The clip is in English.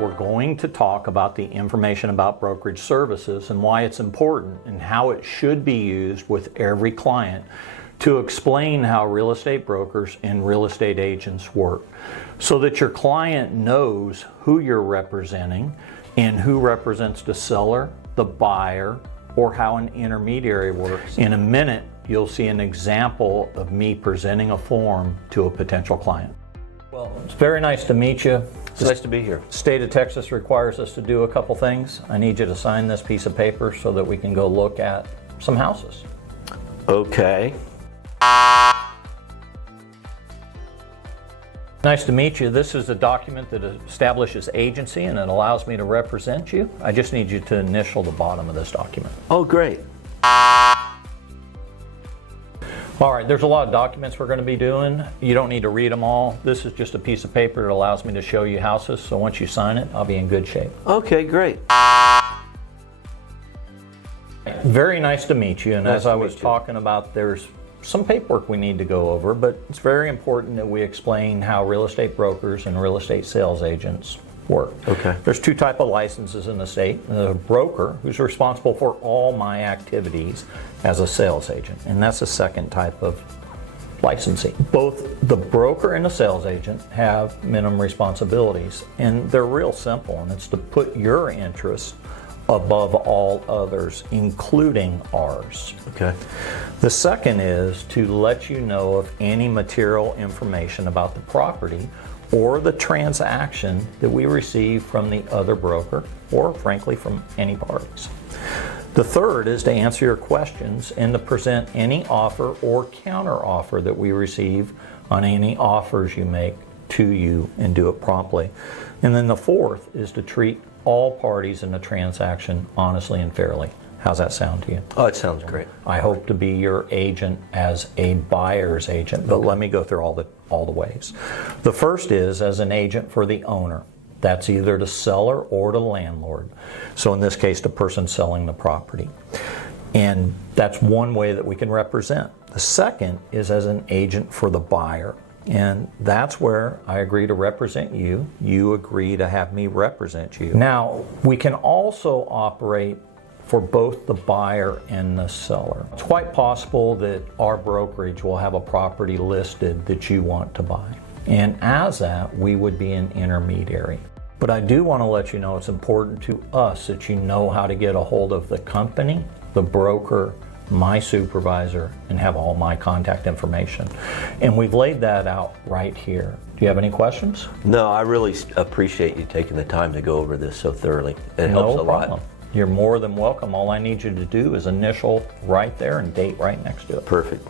we're going to talk about the information about brokerage services and why it's important and how it should be used with every client to explain how real estate brokers and real estate agents work, so that your client knows who you're representing and who represents the seller, the buyer, or how an intermediary works. In a minute, you'll see an example of me presenting a form to a potential client. Well, it's very nice to meet you. It's nice to be here. State of Texas requires us to do a couple things. I need you to sign this piece of paper so that we can go look at some houses. Okay. Nice to meet you. This is a document that establishes agency and it allows me to represent you. I just need you to initial the bottom of this document. Oh, great. All right, there's a lot of documents we're going to be doing. You don't need to read them all. This is just a piece of paper that allows me to show you houses, so once you sign it, I'll be in good shape. Okay, great. Very nice to meet you, and Nice as I to was meet you. talking about, there's some paperwork we need to go over, but it's very important that we explain how real estate brokers and real estate sales agents work. Okay. There's two types of licenses in the state. The broker, who's responsible for all my activities as a sales agent, and that's the second type of licensing. Both the broker and the sales agent have minimum responsibilities, and they're real simple, and it's to put your interests above all others, including ours. Okay. The second is to let you know of any material information about the property or the transaction that we receive from the other broker, or frankly from any parties. The third is to answer your questions and to present any offer or counter offer that we receive on any offers you make to you, and do it promptly. And then the fourth is to treat all parties in the transaction honestly and fairly. How's that sound to you? Oh, it sounds great. I hope to be your agent as a buyer's agent, but let me go through all the ways. The first is as an agent for the owner. That's either the seller or the landlord. So in this case, the person selling the property. And that's one way that we can represent. The second is as an agent for the buyer. And that's where I agree to represent you. You agree to have me represent you. Now, we can also operate for both the buyer and the seller. It's quite possible that our brokerage will have a property listed that you want to buy. And as that, we would be an intermediary. But I do want to let you know it's important to us that you know how to get a hold of the company, the broker, my supervisor, and have all my contact information. And we've laid that out right here. Do you have any questions? No, I really appreciate you taking the time to go over this so thoroughly. It helps a lot. No problem. You're more than welcome. All I need you to do is initial right there and date right next to it. Perfect.